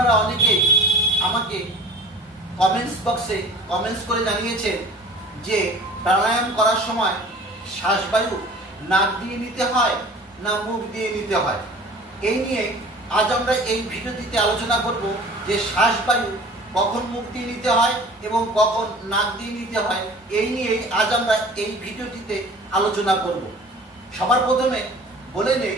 আপনারা অনেকেই আমাকে কমেন্টস বক্সে কমেন্টস করে জানিয়েছেন যে প্রাণায়াম করার সময় শ্বাসবায়ু নাক দিয়ে নিতে হয় না মুখ দিয়ে নিতে হয়। এই নিয়ে আজ আমরা এই ভিডিওটিতে আলোচনা করব যে শ্বাসবায়ু কখন মুখ দিয়ে নিতে হয় এবং কখন নাক দিয়ে নিতে হয়। এই নিয়েই আজ আমরা এই ভিডিওটিতে আলোচনা করব। সবার প্রথমে বলে নেই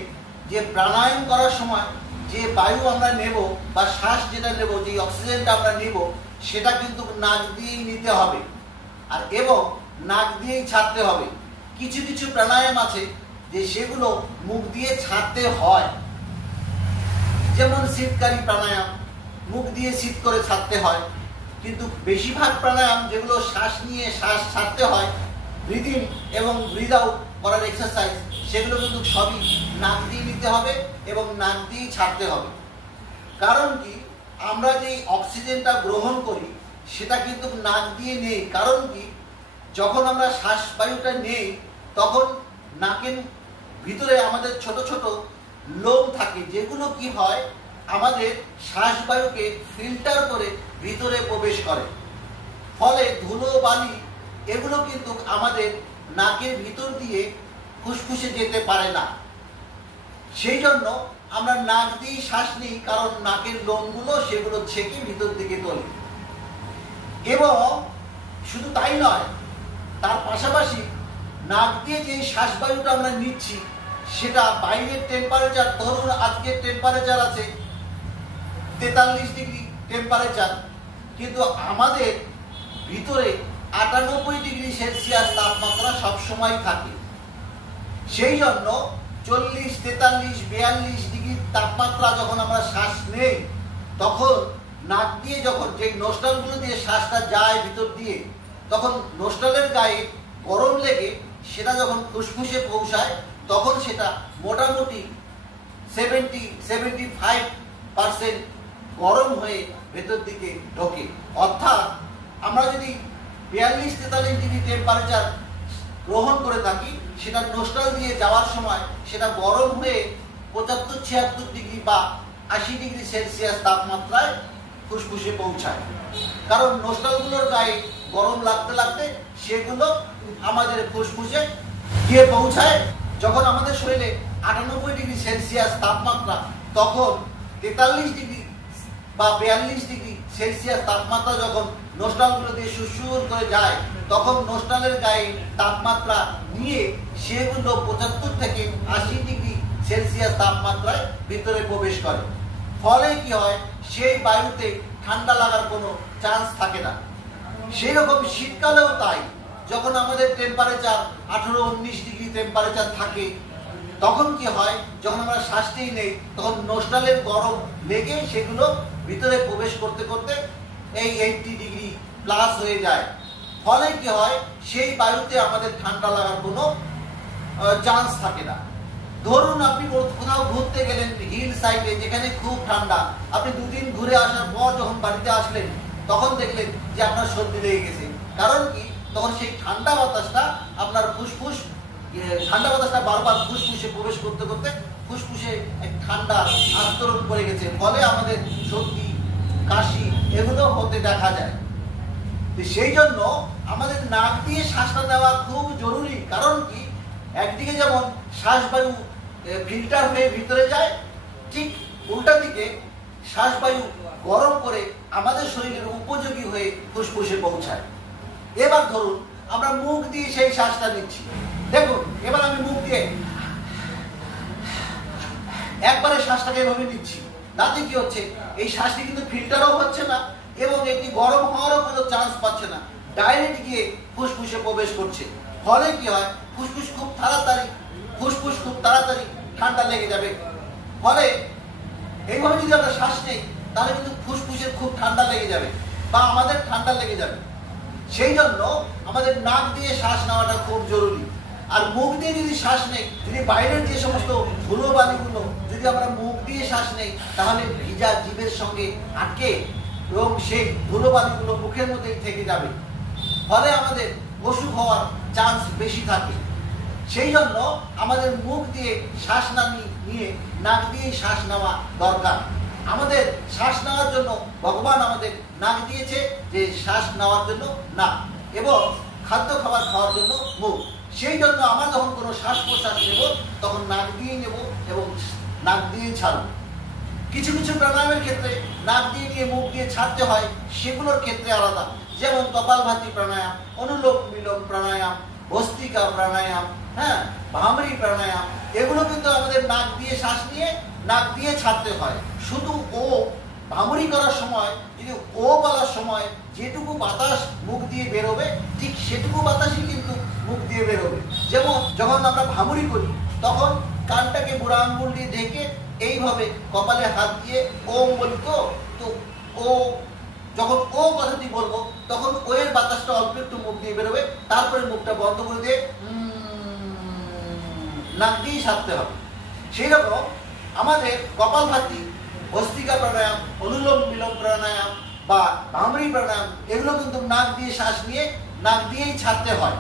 যে প্রাণায়াম করার সময় যে বায়ু আমরা নেব বা শ্বাস যেটা নেব, যে অক্সিজেনটা আমরা নেব, সেটা কিন্তু নাক দিয়েই নিতে হবে আর এবং নাক দিয়েই ছাড়তে হবে। কিছু কিছু প্রাণায়াম আছে যে সেগুলো মুখ দিয়ে ছাড়তে হয়, যেমন শীতকারী প্রাণায়াম মুখ দিয়ে শীত করে ছাড়তে হয়। কিন্তু বেশিরভাগ প্রাণায়াম যেগুলো শ্বাস নিয়ে শ্বাস ছাড়তে হয়, ব্রিদিং এবং ব্রিদ আউট করার এক্সারসাইজ, সেগুলো কিন্তু সবই নাক দিয়ে নিতে হবে এবং নাক দিয়েই ছাড়তে হবে। কারণ কি, আমরা যে অক্সিজেনটা গ্রহণ করি সেটা কিন্তু নাক দিয়ে নেই। কারণ কি, যখন আমরা শ্বাসবায়ুটা নেই তখন নাকের ভিতরে আমাদের ছোট ছোট লোম থাকে, যেগুলো কি হয় আমাদের শ্বাসবায়ুকে ফিল্টার করে ভিতরে প্রবেশ করে। ফলে ধুলো বালি এগুলো কিন্তু আমাদের নাকের ভিতর দিয়ে ফুসফুসে যেতে পারে না। সেই জন্য আমরা নাক দিয়ে শ্বাস নিই, কারণ নাকের লোমগুলো সেগুলো ছেঁকে ভিতর দিকে তোলে। এবং শুধু তাই নয়, তার পাশাপাশি নাক দিয়ে যে শ্বাসবায়ুটা আমরা নিচ্ছি সেটা বাইরের টেম্পারেচার, ধরুন আজকের টেম্পারেচার আছে 43 ডিগ্রি টেম্পারেচার, কিন্তু আমাদের ভিতরে 98 ডিগ্রি সেলসিয়াস তাপমাত্রা সবসময় থাকে। সেই জন্য 40, 43, 42 ডিগ্রি তাপমাত্রা যখন আমরা শ্বাস নেই, তখন নাক দিয়ে যখন যে নোস্ট্রালগুলো দিয়ে শ্বাসটা যায় ভিতর দিয়ে, তখন নোস্ট্রালের গায়ে গরম লেগে সেটা যখন ফুসফুসে পৌঁছায়, তখন সেটা মোটামুটি 70-75% গরম হয়ে ভেতর দিকে ঢোকে। অর্থাৎ আমরা যদি 42-43 ডিগ্রি টেম্পারেচার গ্রহণ করে থাকি, সেটা নোস্ট্রাল দিয়ে যাওয়ার সময় সেটা গরম হয়ে 75-76 ডিগ্রি বা 80 ডিগ্রি সেলসিয়াস তাপমাত্রায় ফুসফুসে পৌঁছায়। কারণ নোস্ট্রালগুলোর গায়ে গরম লাগতে লাগতে সেগুলো আমাদের ফুসফুসে গিয়ে পৌঁছায়। যখন আমাদের শরীরে 98 ডিগ্রি সেলসিয়াস তাপমাত্রা, তখন 43 ডিগ্রি বা 42 ডিগ্রি সেলসিয়াস তাপমাত্রা যখন নোস্ট্রালগুলো দিয়ে সুরসুর করে যায়, তখন নোস্ট্রালের গায়ে তাপমাত্রা নিয়ে সেগুলো 75 থেকে 80 ডিগ্রি সেলসিয়াস তাপমাত্রায় ভিতরে প্রবেশ করে। ফলে কি হয়, সেই বায়ুতে ঠান্ডা লাগার কোনো চান্স থাকে না। সেই রকম শীতকালেও তাই, যখন আমাদের টেম্পারেচার 18-19 ডিগ্রি টেম্পারেচার থাকে, তখন কি হয়, যখন আমরা শ্বাসটাই নেই তখন নোস্ট্রালের গরম লেগে সেগুলো ভিতরে প্রবেশ করতে করতে এই 80 ডিগ্রি প্লাস হয়ে যায়। ফলে কি হয়, সেই বায়ুতে আমাদের ঠান্ডা লাগার কোনো চান্স থাকে না। ধরুন আপনি কোথাও ঘুরতে গেলেন হিল সাইডে, যেখানে খুব ঠান্ডা, আপনি দুদিন ঘুরে আসার পর যখন বাড়িতে আসলেন, তখন দেখলেন যে আপনার সর্দি লেগে গেছে। কারণ কি, তখন সেই ঠান্ডা বাতাসটা আপনার ঠান্ডা বাতাসটা বারবার ফুসফুসে প্রবেশ করতে করতে ফুসফুসে এক ঠান্ডা আস্তরণ পড়ে গেছে। ফলে আমাদের সর্দি, কাশি এগুলো হতে দেখা যায়। সেই জন্য আমাদের নাক দিয়ে শ্বাসটা নেওয়া খুব জরুরি। কারণ কি, একদিকে যেমন শ্বাসবায়ু ফিল্টার হয়ে ভিতরে যায়, ঠিক উল্টা দিকে শ্বাসবায়ু গরম করে আমাদের শরীরের উপযোগী হয়ে ফুসফুসে পৌঁছায়। এবার ধরুন আমরা মুখ দিয়ে সেই শ্বাসটা নিচ্ছি। দেখুন, এবার আমি মুখ দিয়ে একবারে শ্বাসটাকে এভাবে নিচ্ছি, তাতে কি হচ্ছে, এই শ্বাসটি কিন্তু ফিল্টারও হচ্ছে না এবং এটি গরম হওয়ারও কোনো চান্স পাচ্ছে না, ডাইরেক্ট গিয়ে ফুসফুসে প্রবেশ করছে। ফলে কি হয়, ফুসফুস খুব তাড়াতাড়ি ঠান্ডা লেগে যাবে। ফলে এইভাবে যদি আমরা শ্বাস নেই, তাহলে কিন্তু ফুসফুসের খুব ঠান্ডা লেগে যাবে বা আমাদের ঠান্ডা লেগে যাবে। সেই জন্য আমাদের নাক দিয়ে শ্বাস নেওয়াটা খুব জরুরি। আর মুখ দিয়ে যদি শ্বাস নেই, যদি বাইরের যে সমস্ত ধুলোবালিগুলো যদি আমরা মুখ দিয়ে শ্বাস নেই, তাহলে ভিজা জিভের সঙ্গে আটকে এবং সেই ধুলোবালিগুলো মুখের মধ্যেই থেকে যাবে। ফলে আমাদের অসুখ হওয়ার চান্স বেশি থাকে। সেই জন্য আমাদের মুখ দিয়ে শ্বাস না নিয়ে নাক দিয়ে শ্বাস নেওয়া দরকার। আমাদের শ্বাস নেওয়ার জন্য ভগবান আমাদের নাক দিয়েছে, যে শ্বাস নেওয়ার জন্য নাক এবং খাদ্য খাবার খাওয়ার জন্য মুখ। সেই জন্য আমরা যখন কোনো শ্বাস প্রশ্বাস নেব তখন নাক দিয়ে নেব এবং নাক দিয়ে ছাড়ব। কিছু কিছু প্রাণায়ামের ক্ষেত্রে নাক দিয়ে নিয়ে মুখ দিয়ে ছাড়তে হয়, সেগুলোর ক্ষেত্রে আলাদা। যেমন কপালভাতি প্রাণায়াম, অনুলোম বিলোম প্রাণায়াম, ভস্ত্রিকা প্রাণায়াম, হ্যাঁ, ভামরি প্রাণায়াম, এগুলো কিন্তু আমাদের নাক দিয়ে শ্বাস নিয়ে নাক দিয়ে ছাড়তে হয়। শুধু ও ভামরি করার সময় যদি ও বলার সময় যেটুকু বাতাস মুখ দিয়ে বেরোবে ঠিক সেটুকু বাতাসই কিন্তু মুখ দিয়ে বেরোবে। যেমন যখন আমরা ভামরি করি তখন কানটাকে বুড়া আঙ্গুল দিয়ে ঢেকে এইভাবে কপালে হাত দিয়ে ওম বলি, তো ও যখন ও কথাটি বলবো তখন ওয়ের বাতাসটা অল্প একটু মুখ দিয়ে বেরোবে, তারপরে মুখটা বন্ধ করে দিয়ে নাক দিয়েই ছাড়তে হবে। সেই রকম আমাদের কপালভাতি, ভস্ত্রিকা প্রাণায়াম, অনুলোম বিলোম প্রাণায়াম বা ভামরি প্রাণায়াম, এগুলো কিন্তু নাক দিয়ে শ্বাস নিয়ে নাক দিয়েই ছাড়তে হয়।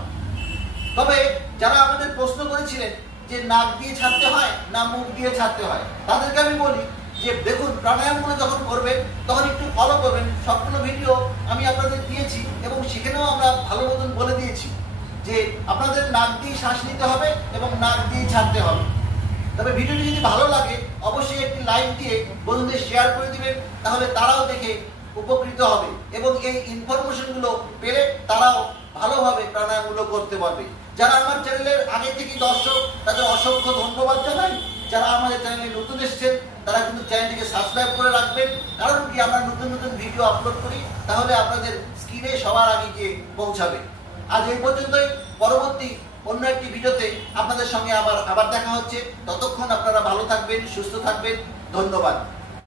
তবে যারা আমাদের প্রশ্ন করেছিলেন যে নাক দিয়ে ছাড়তে হয় না মুখ দিয়ে ছাড়তে হয়, তাদেরকে আমি বলি যে দেখুন, প্রাণায়ামগুলো যখন করবেন তখন একটু ফলো করবেন। সবগুলো ভিডিও আমি আপনাদের দিয়েছি এবং সেখানেও আমরা ভালো মতন বলে দিয়েছি যে আপনাদের নাক দিয়ে শ্বাস নিতে হবে এবং নাক দিয়ে ছাড়তে হবে। তবে ভিডিওটি যদি ভালো লাগে অবশ্যই একটি লাইক দিয়ে বন্ধুদের শেয়ার করে দিবেন, তাহলে তারাও দেখে উপকৃত হবে এবং এই ইনফরমেশনগুলো পেলে তারাও ভালোভাবে প্রাণায়ামগুলো করতে পারবে। যারা আমার চ্যানেলের আগে থেকে দর্শক তাদের অসংখ্য ধন্যবাদ জানাই। যারা আমাদের চ্যানেলে নতুন এসেছেন তারা কিন্তু চ্যানেলটিকে সাবস্ক্রাইব করে রাখবেন, কারণ কি আমরা নতুন নতুন ভিডিও আপলোড করি, তাহলে আপনাদের স্ক্রিনে সবার আগে গিয়ে পৌঁছাবে। আজ এই পর্যন্তই, পরবর্তী অন্য একটি ভিডিওতে আপনাদের সঙ্গে আবার দেখা হচ্ছে। ততক্ষণ আপনারা ভালো থাকবেন, সুস্থ থাকবেন। ধন্যবাদ।